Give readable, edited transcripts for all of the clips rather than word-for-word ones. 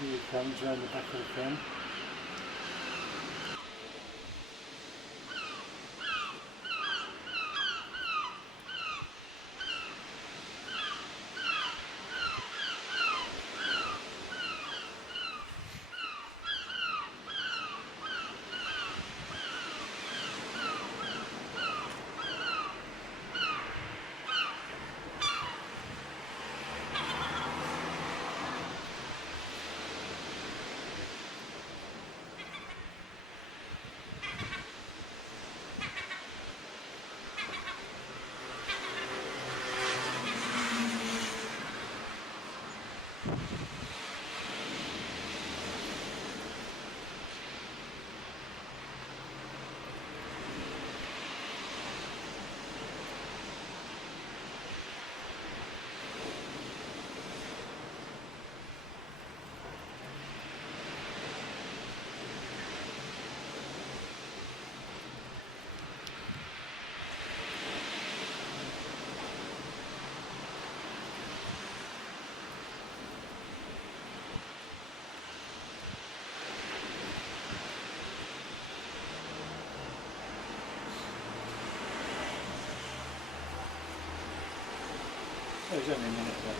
Here it comes around the back of the tram. It was only a minute ago.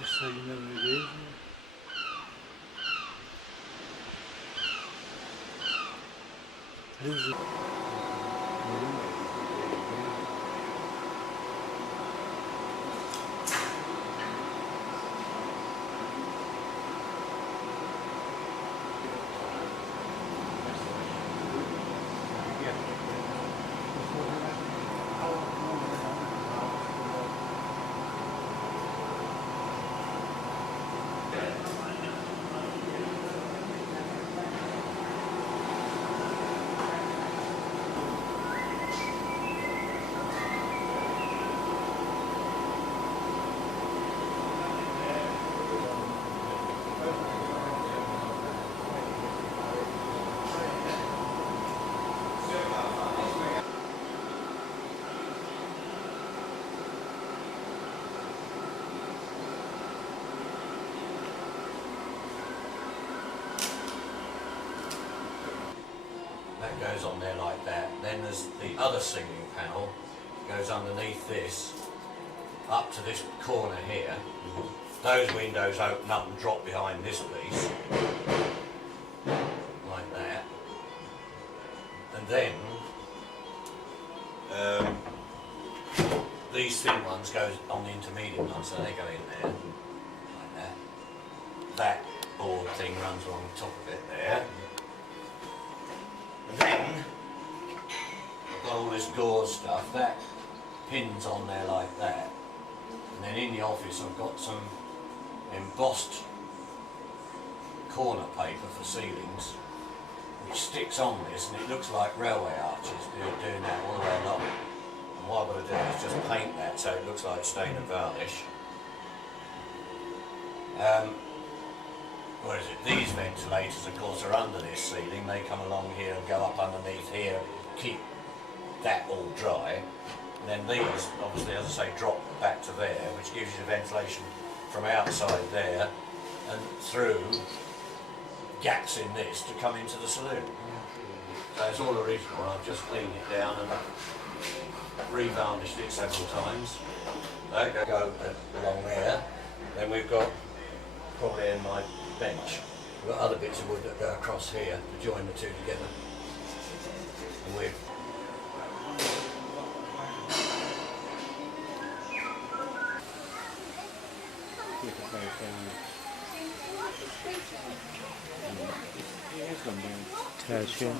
Just so you know where it is. Who's it? That goes on there like that. Then there's the other ceiling panel, goes underneath this, up to this corner here. Those windows open up and drop behind this piece, like that. And then these thin ones go on the intermediate ones, so they go in there, like that. That board thing runs along the top of it there. And then I've got all this gauze stuff, that pins on there like that. And then in the office I've got some embossed corner paper for ceilings, which sticks on this, and it looks like railway arches, doing that all the way along. And what I've got to do is just paint that so it looks like stain and varnish. What is it? These ventilators, of course, are under this ceiling. They come along here and go up underneath here, keep that all dry. And then these, obviously, as I say, drop back to there, which gives you the ventilation from outside there and through gaps in this to come into the saloon. So it's all original. I've just cleaned it down and re-varnished it several times. They go along there. Then we've got, probably in my bench, we've got other bits of wood that go across here to join the two together. And we've Tension.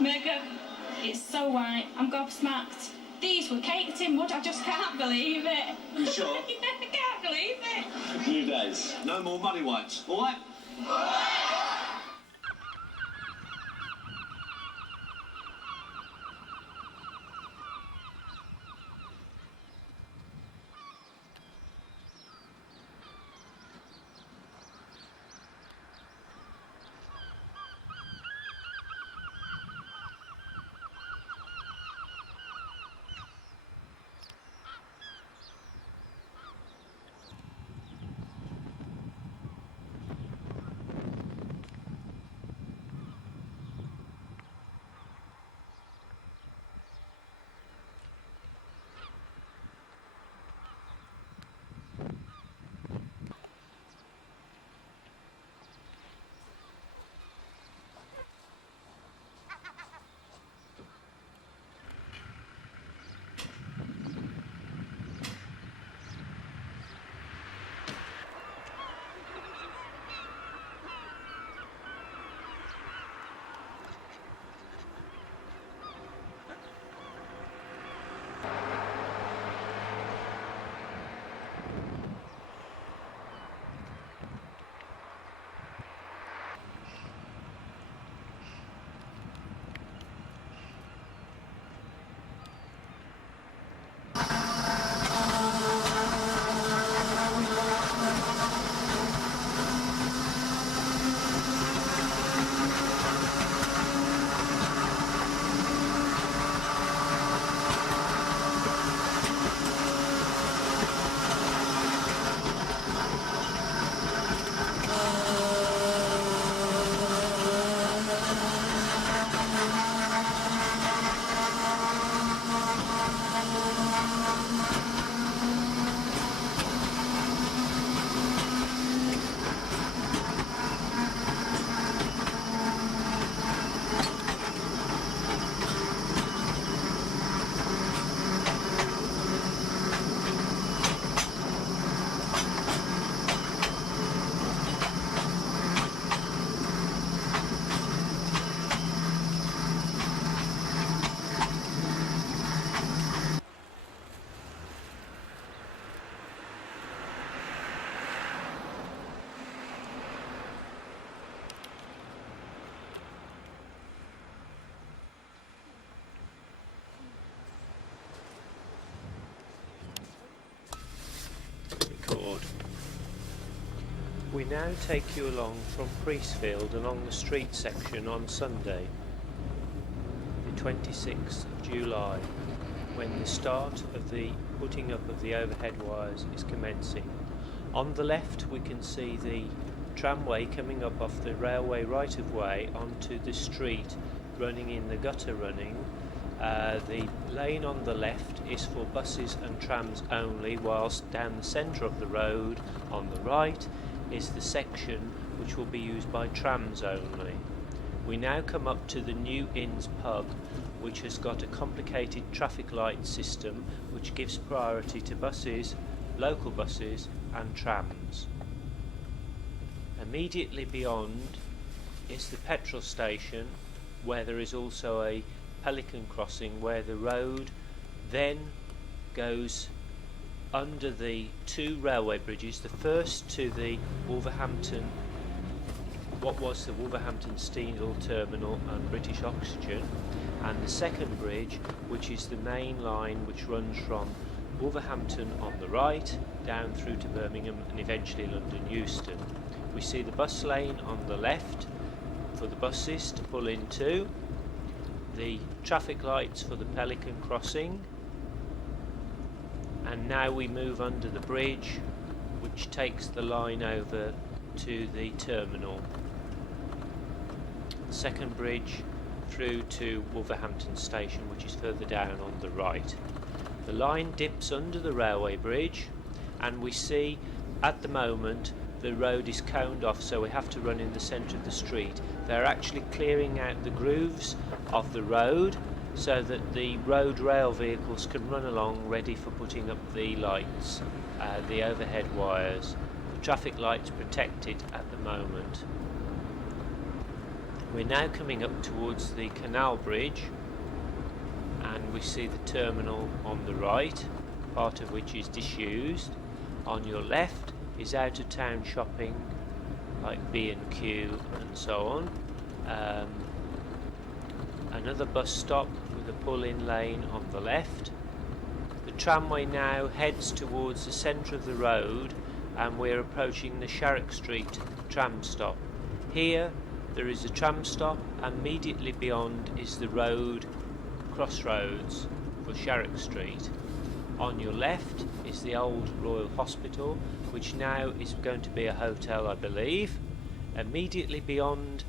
Mega, it's so white. I'm gobsmacked. These were caked in wood. I just can't believe it. You sure? I can't believe it. New days. No more money wipes. All right? We now take you along from Priestsfield along the street section on Sunday, the 26th of July, when the start of the putting up of the overhead wires is commencing. On the left we can see the tramway coming up off the railway right-of-way onto the street, running in the gutter running. The lane on the left is for buses and trams only, whilst down the centre of the road on the right is the section which will be used by trams only. We now come up to the New Inns pub, which has got a complicated traffic light system which gives priority to buses, local buses and trams. Immediately beyond is the petrol station, where there is also a pelican crossing where the road then goes under the two railway bridges, the first to the Wolverhampton, what was the Wolverhampton Steel Terminal and British Oxygen, and the second bridge, which is the main line which runs from Wolverhampton on the right down through to Birmingham and eventually London Euston. We see the bus lane on the left for the buses to pull into, the traffic lights for the pelican crossing, and now we move under the bridge which takes the line over to the terminal. The second bridge through to Wolverhampton station, which is further down on the right. The line dips under the railway bridge, and we see at the moment the road is coned off, so we have to run in the centre of the street. They're actually clearing out the grooves of the road so that the road rail vehicles can run along ready for putting up the lights, the overhead wires. The traffic lights protected at the moment. We're now coming up towards the canal bridge, and we see the terminal on the right, part of which is disused. On your left is out of town shopping like B&Q and so on. Another bus stop with a pull-in lane on the left. The tramway now heads towards the centre of the road, and we're approaching the Sharrock Street tram stop. Here there is a tram stop, and immediately beyond is the road crossroads for Sharrock Street. On your left is the old Royal Hospital, which now is going to be a hotel, I believe. Immediately beyond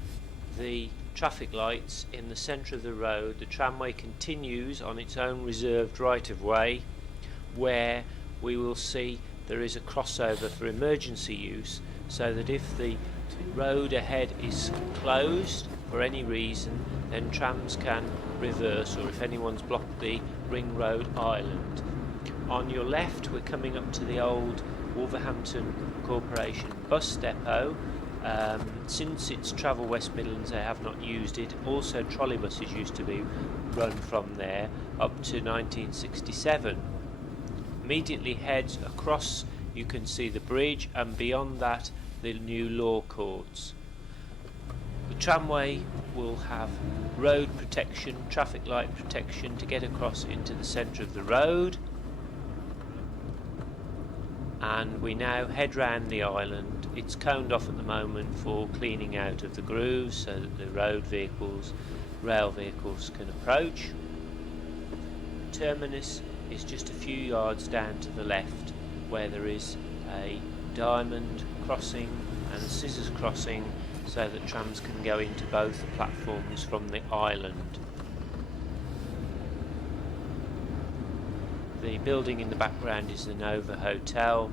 the traffic lights in the centre of the road, the tramway continues on its own reserved right-of-way, where we will see there is a crossover for emergency use, so that if the road ahead is closed for any reason, then trams can reverse, or if anyone's blocked the Ring Road Island. On your left we're coming up to the old Wolverhampton Corporation bus depot. Since it's Travel West Midlands, they have not used it. Also trolleybuses used to be run from there up to 1967. Immediately heads across you can see the bridge, and beyond that the new law courts. The tramway will have road protection, traffic light protection to get across into the centre of the road. And we now head round the island. It's coned off at the moment for cleaning out of the grooves so that the road vehicles, rail vehicles can approach. The terminus is just a few yards down to the left, where there is a diamond crossing and a scissors crossing so that trams can go into both platforms from the island. The building in the background is the Nova Hotel,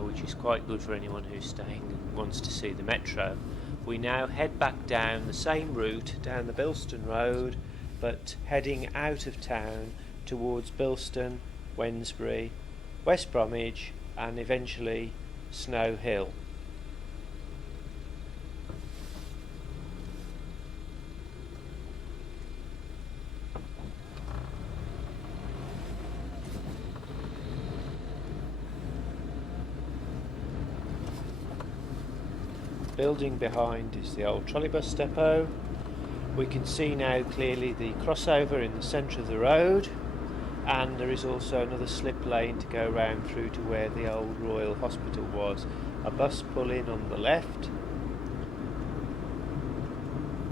which is quite good for anyone who's staying and wants to see the metro. We now head back down the same route, down the Bilston Road, but heading out of town towards Bilston, Wednesbury, West Bromwich and eventually Snow Hill. Building behind is the old Trolleybus depot. We can see now clearly the crossover in the centre of the road, and there is also another slip lane to go round through to where the old Royal Hospital was, a bus pull in on the left,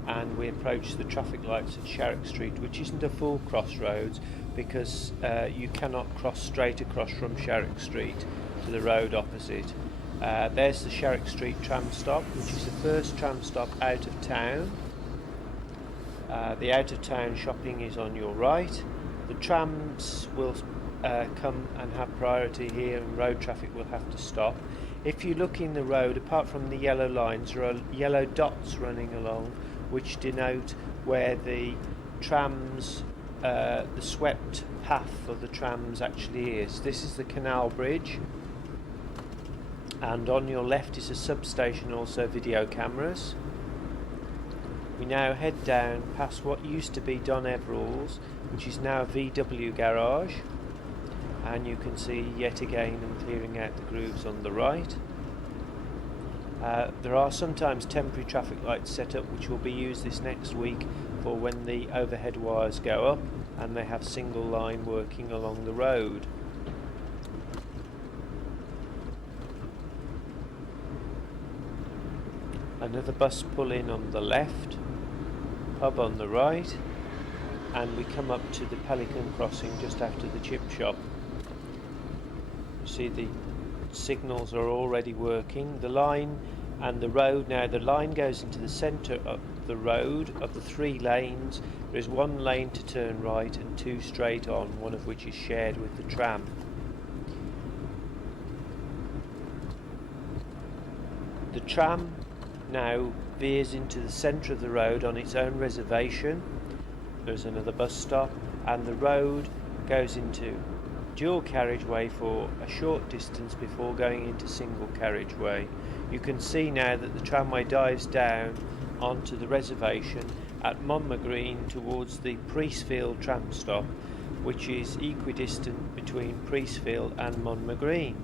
and we approach the traffic lights at Sharrock Street, which isn't a full crossroads because you cannot cross straight across from Sharrock Street to the road opposite. There's the Sharrock Street tram stop, which is the first tram stop out of town. The out of town shopping is on your right. The trams will come and have priority here, and road traffic will have to stop. If you look in the road, apart from the yellow lines, there are yellow dots running along which denote where the trams, the swept path for the trams actually is. This is the Canal Bridge, and on your left is a substation, also video cameras. We now head down past what used to be Don Everall's, which is now a VW garage, and you can see yet again them clearing out the grooves on the right. There are sometimes temporary traffic lights set up which will be used this next week for when the overhead wires go up and they have single line working along the road. Another bus pull in on the left, pub on the right, and we come up to the Pelican crossing just after the chip shop. You see the signals are already working. The line and the road, now the line goes into the centre of the road. Of the 3 lanes, there is 1 lane to turn right and 2 straight on, one of which is shared with the tram. The tram now veers into the centre of the road on its own reservation. There's another bus stop, and the road goes into dual carriageway for a short distance before going into single carriageway. You can see now that the tramway dives down onto the reservation at Monmouth Green towards the Priestsfield tram stop, which is equidistant between Priestsfield and Monmouth Green.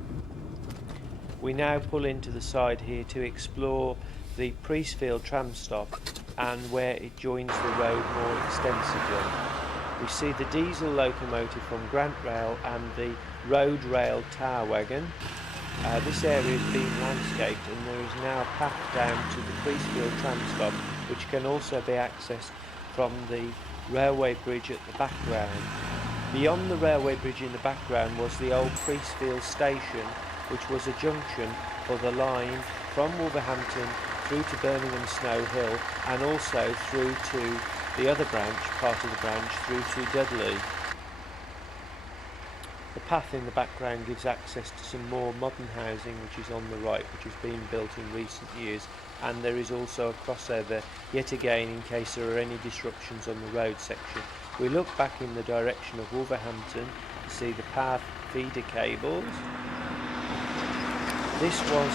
We now pull into the side here to explore the Priestsfield tram stop and where it joins the road more extensively. We see the diesel locomotive from Grant Rail and the road rail tower wagon. This area is being landscaped, and there is now a path down to the Priestsfield tram stop, which can also be accessed from the railway bridge at the background. Beyond the railway bridge in the background was the old Priestsfield station, which was a junction for the line from Wolverhampton through to Birmingham Snow Hill, and also through to the other branch, part of the branch, through to Dudley. The path in the background gives access to some more modern housing, which is on the right, which has been built in recent years, and there is also a crossover yet again in case there are any disruptions on the road section. We look back in the direction of Wolverhampton to see the power feeder cables. This was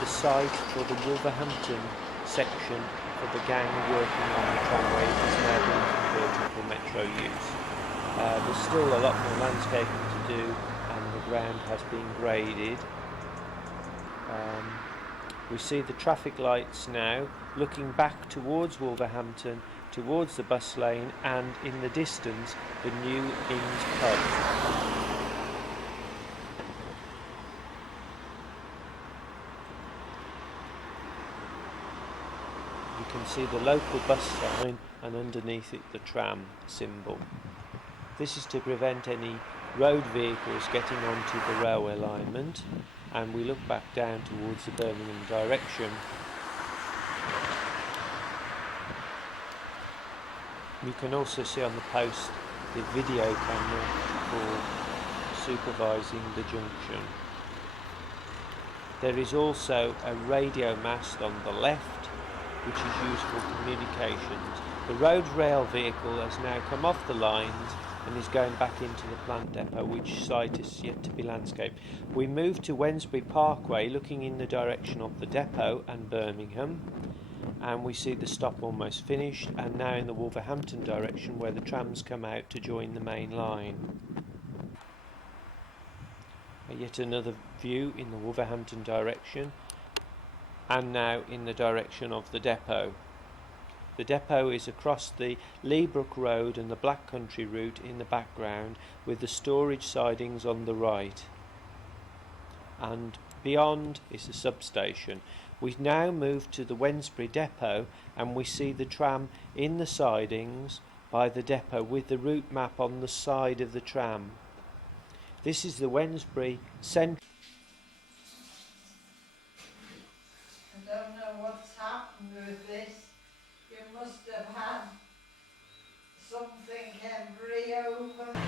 the site for the Wolverhampton section for the gang working on the tramway. It is now being converted for metro use. There's still a lot more landscaping to do, and the ground has been graded. We see the traffic lights now looking back towards Wolverhampton, towards the bus lane, and in the distance the New Inns pub. You can see the local bus sign, and underneath it the tram symbol. This is to prevent any road vehicles getting onto the railway alignment, and we look back down towards the Birmingham direction. You can also see on the post the video camera for supervising the junction. There is also a radio mast on the left, which is used for communications. The road rail vehicle has now come off the lines and is going back into the plant depot, which site is yet to be landscaped. We move to Wednesbury Parkway, looking in the direction of the depot and Birmingham, and we see the stop almost finished, and now in the Wolverhampton direction where the trams come out to join the main line. Yet another view in the Wolverhampton direction, and now in the direction of the depot. The depot is across the Leabrook Road and the Black Country route in the background, with the storage sidings on the right. And Beyond is the substation. We now move to the Wednesbury Depot and we see the tram in the sidings by the depot with the route map on the side of the tram. This is the Wednesbury Central. I don't know what's happened with this. You must have had something every over.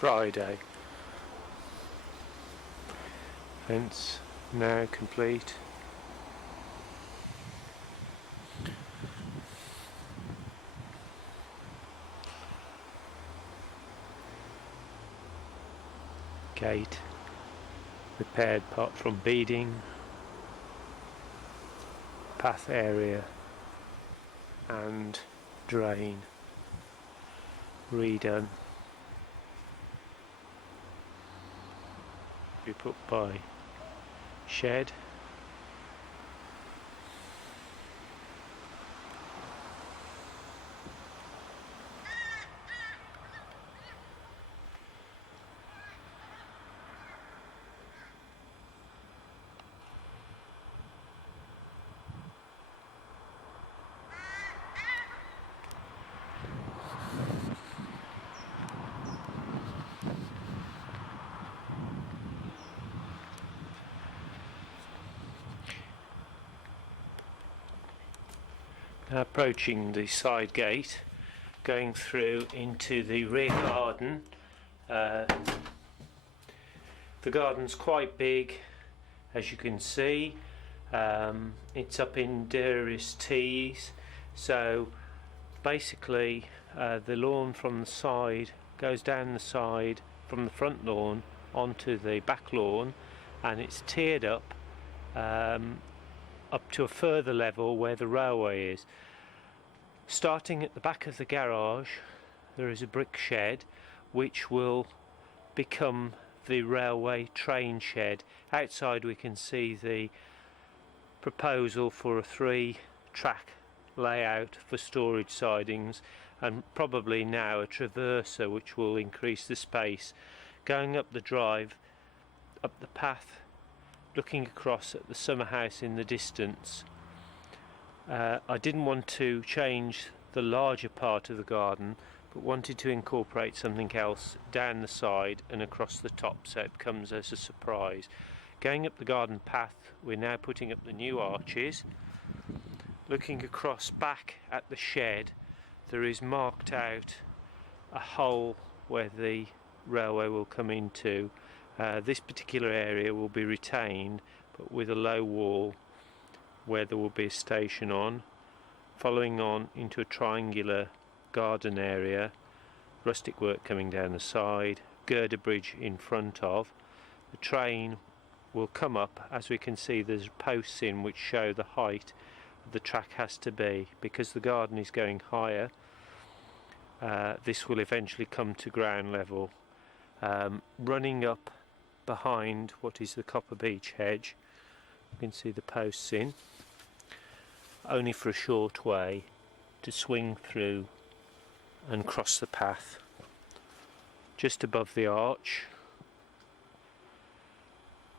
Friday. Fence now complete. Gate repaired apart from beading. Path area and drain redone. Be put by shed. Now approaching the side gate, going through into the rear garden. The garden's quite big, as you can see. It's up in various tees, so basically the lawn from the side goes down the side from the front lawn onto the back lawn, and it's tiered up to a further level where the railway is. Starting at the back of the garage there is a brick shed which will become the railway train shed. Outside we can see the proposal for a 3-track layout for storage sidings, and probably now a traverser which will increase the space. Going up the drive, up the path, looking across at the summer house in the distance. I didn't want to change the larger part of the garden, but wanted to incorporate something else down the side and across the top, so it comes as a surprise. Going up the garden path, we're now putting up the new arches. Looking across back at the shed, there is marked out a hole where the railway will come into. This particular area will be retained, but with a low wall where there will be a station on. Following on into a triangular garden area, rustic work coming down the side, girder bridge in front of. The train will come up. As we can see, there's posts in which show the height the track has to be. Because the garden is going higher, this will eventually come to ground level. Running up behind what is the copper beech hedge, you can see the posts in, only for a short way to swing through and cross the path. Just above the arch,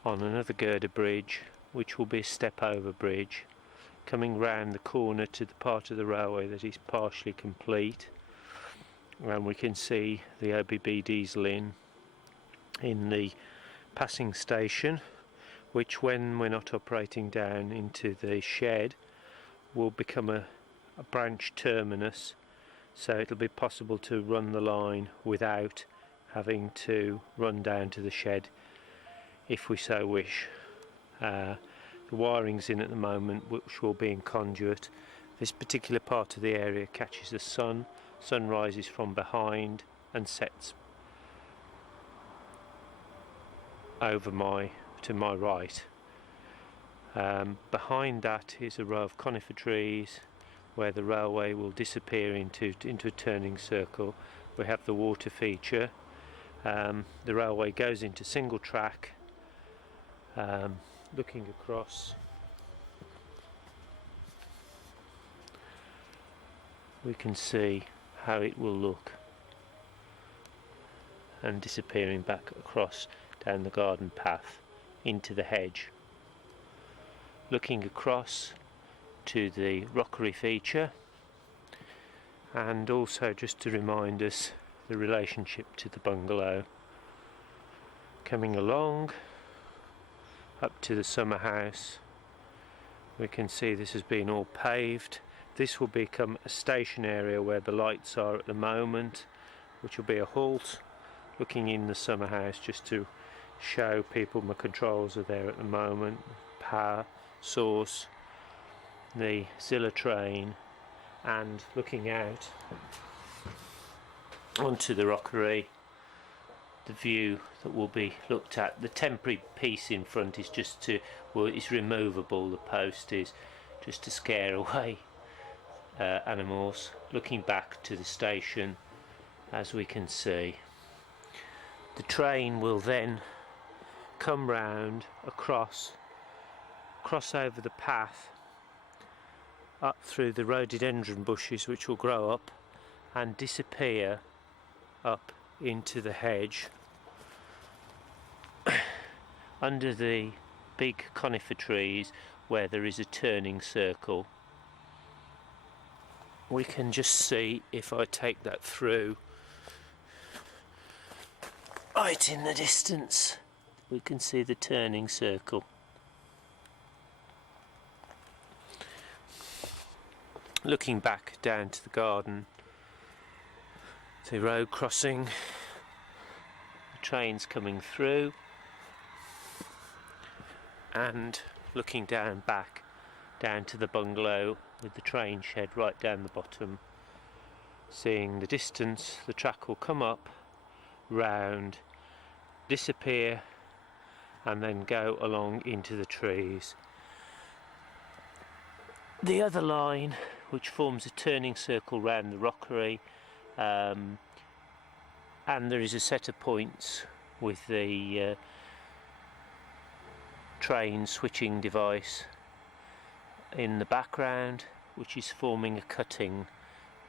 on another girder bridge, which will be a step over bridge, coming round the corner to the part of the railway that is partially complete, and we can see the OBB diesel in the passing station, which when we're not operating down into the shed will become a branch terminus, so it'll be possible to run the line without having to run down to the shed if we so wish. The wiring's in at the moment, which will be in conduit. This particular part of the area catches the sun rises from behind and sets over to my right. Behind that is a row of conifer trees where the railway will disappear into a turning circle. We have the water feature. The railway goes into single track. Looking across, we can see how it will look, and disappearing back across down the garden path into the hedge. Looking across to the rockery feature, and also just to remind us the relationship to the bungalow. Coming along up to the summer house, we can see this has been all paved. This will become a station area where the lights are at the moment, which will be a halt. looking in the summer house just to show people my controls are there at the moment. Power source, the Zilla train, and looking out onto the rockery, the view that will be looked at. The temporary piece in front is just to, well, it's removable, the post is just to scare away animals. Looking back to the station, as we can see, the train will then come round across over the path up through the rhododendron bushes, which will grow up and disappear up into the hedge under the big conifer trees where there is a turning circle. We can just see, if I take that through right in the distance, we can see the turning circle. Looking back down to the garden, the road crossing, the trains coming through, and looking back down to the bungalow with the train shed right down the bottom, seeing the distance. The track will come up, round, disappear, and then go along into the trees. The other line, which forms a turning circle round the rockery, and there is a set of points with the train switching device in the background, which is forming a cutting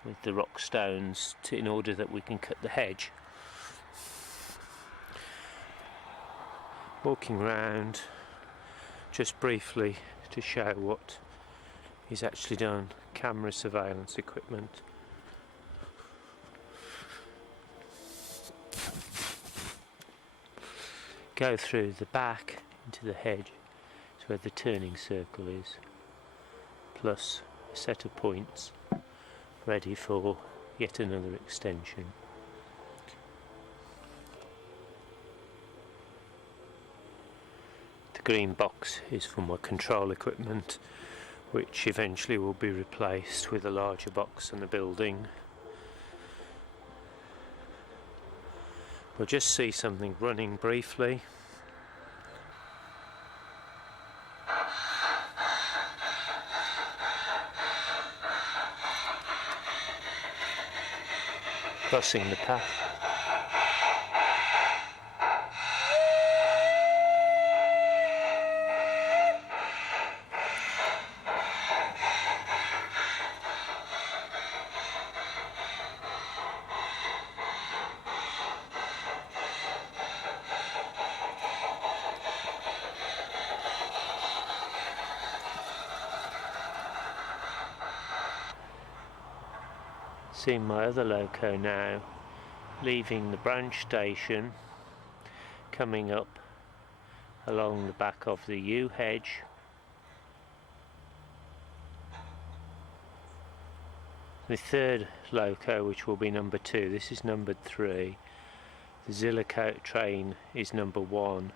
with the rock stones in order that we can cut the hedge. Walking round just briefly to show what is actually done. Camera surveillance equipment. Go through the back into the hedge to where the turning circle is, plus a set of points ready for yet another extension. The green box is for my control equipment, which eventually will be replaced with a larger box on the building. We'll just see something running briefly. Crossing the path. Seeing my other loco now, leaving the branch station, coming up along the back of the yew hedge, the third loco, which will be number 2, this is numbered 3, the Zilla train is number 1,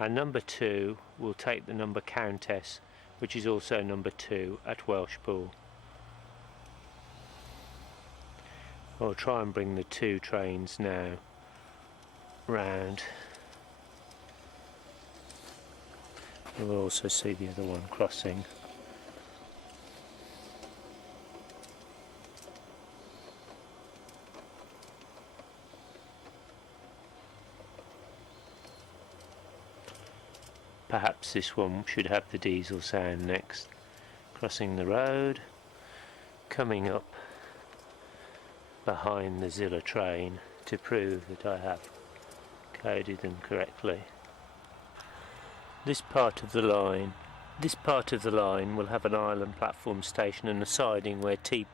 and number 2 will take the number Countess, which is also number 2 at Welshpool. I'll try and bring the 2 trains now round. We'll also see the other one crossing. Perhaps this one should have the diesel sound next. Crossing the road, coming up behind the Zilla train to prove that I have coded them correctly. This part of the line will have an island platform station and a siding where TEEP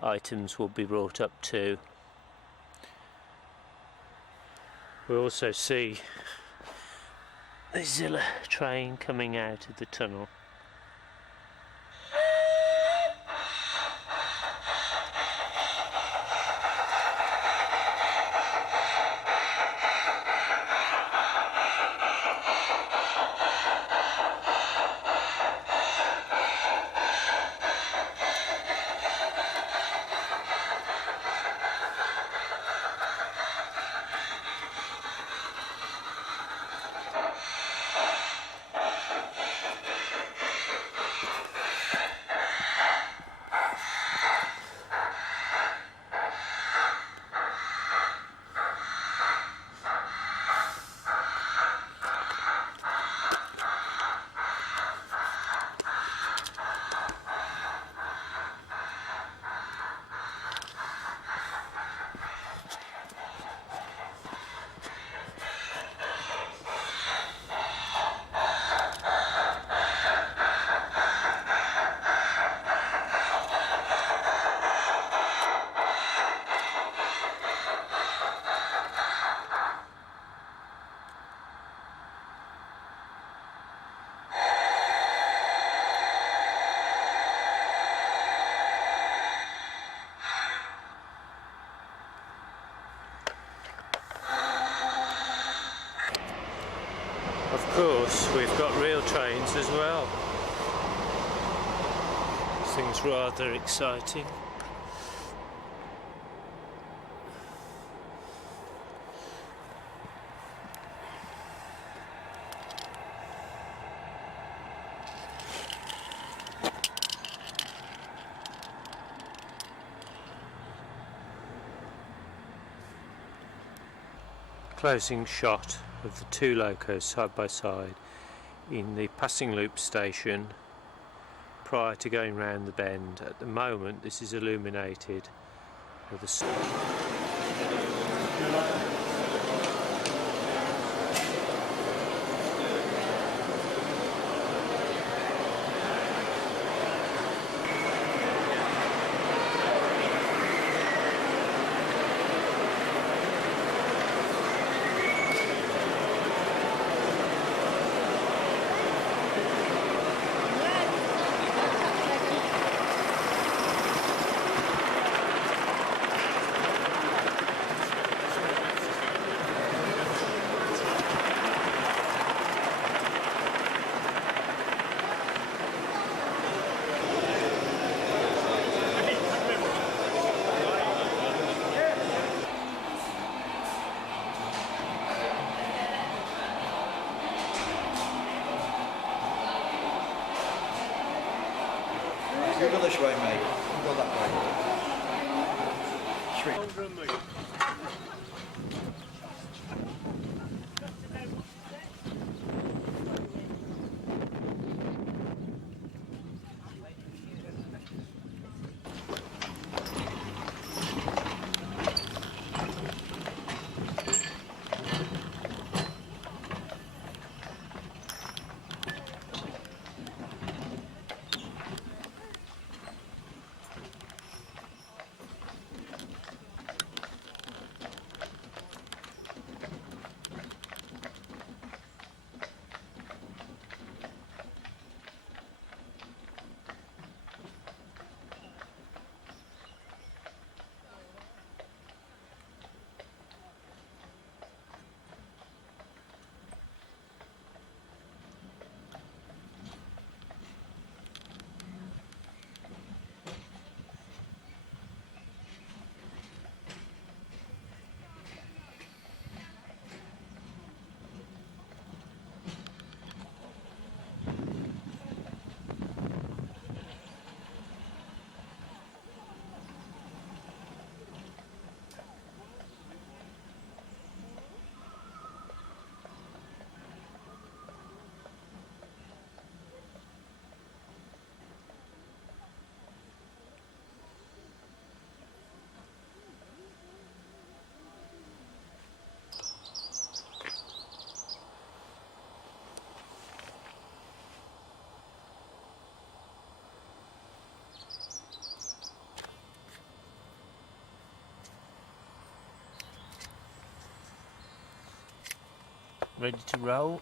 items will be brought up to. We also see the Zilla train coming out of the tunnel. course, we've got real trains as well. This thing's rather exciting. Closing shot of the two locos side by side in the passing loop station prior to going round the bend. At the moment this is illuminated with a You go this way, mate. You go that way. Sweet. ready to roll.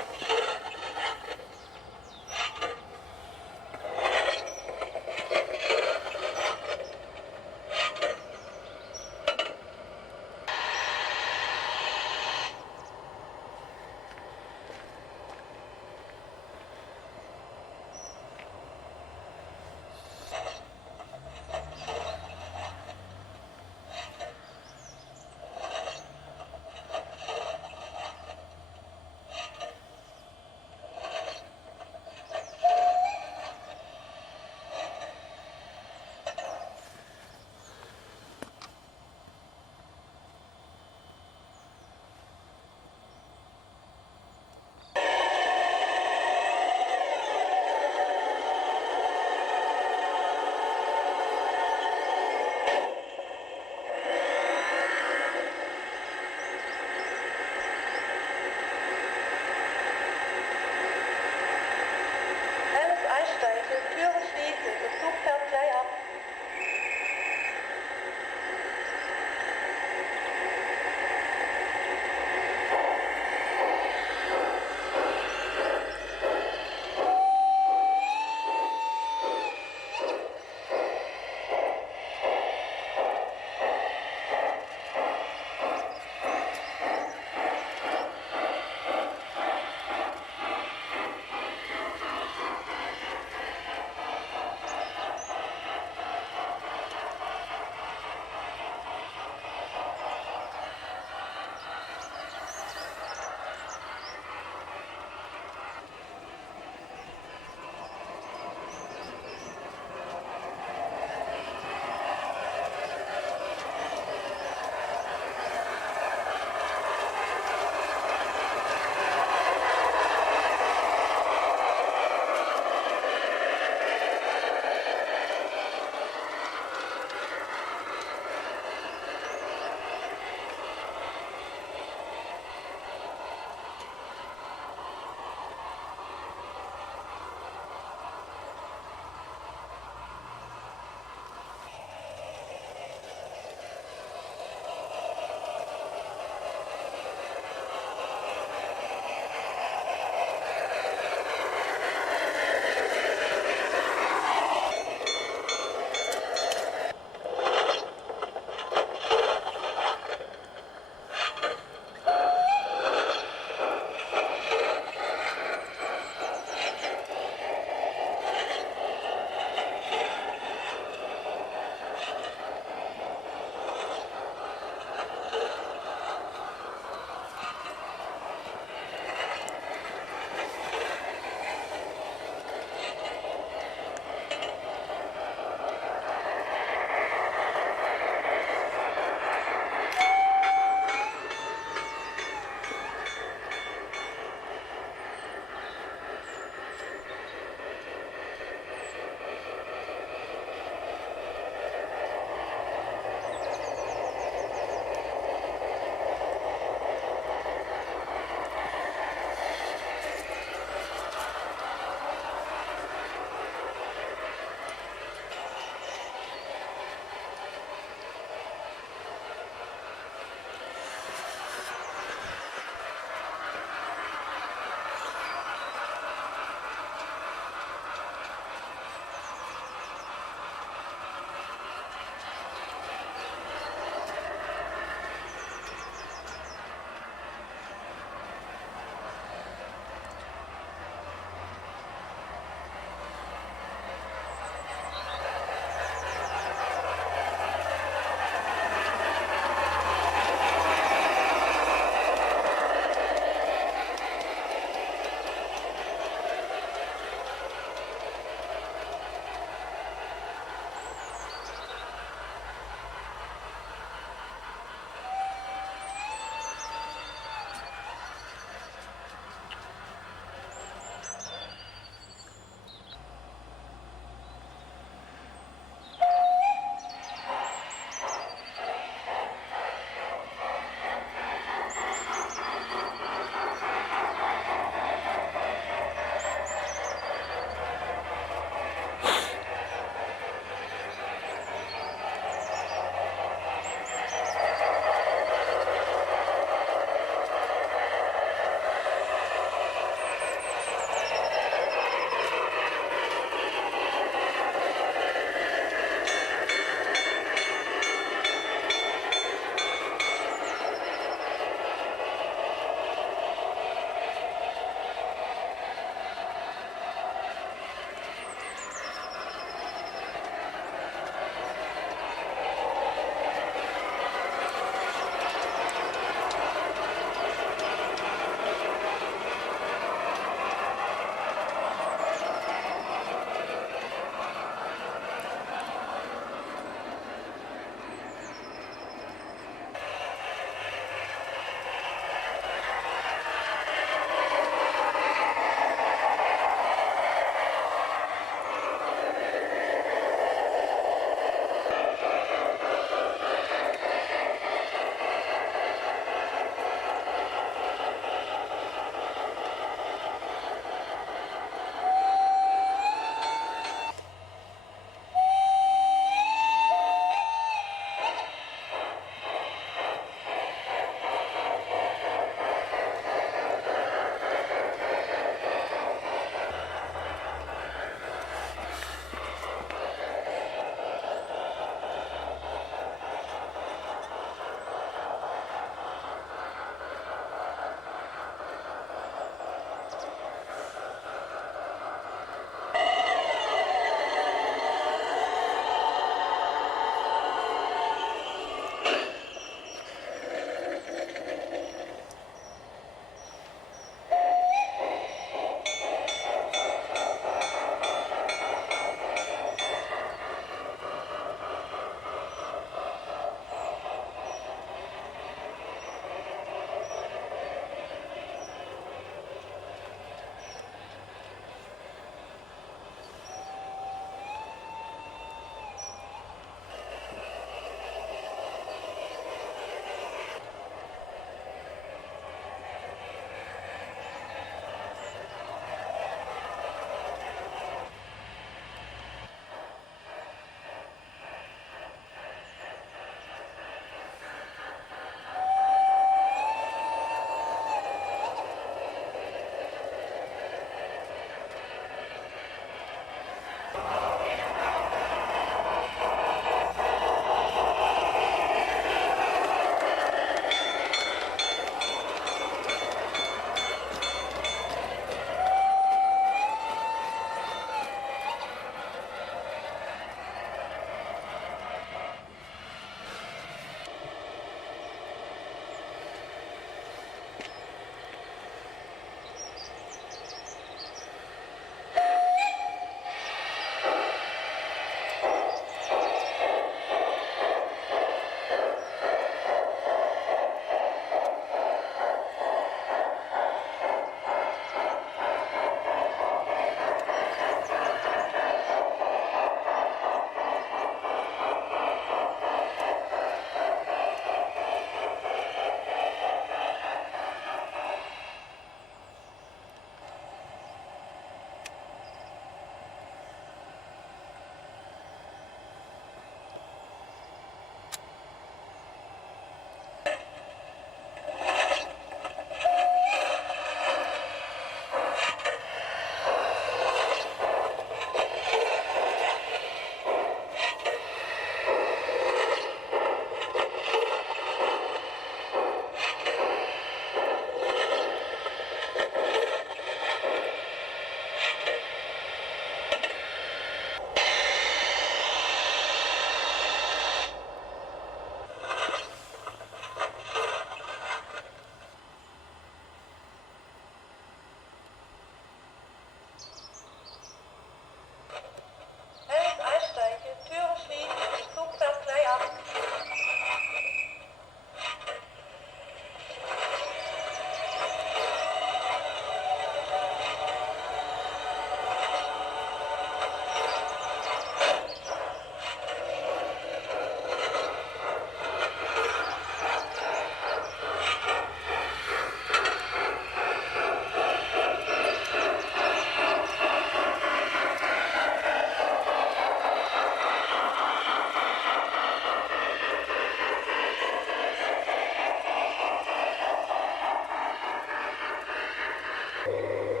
Tram.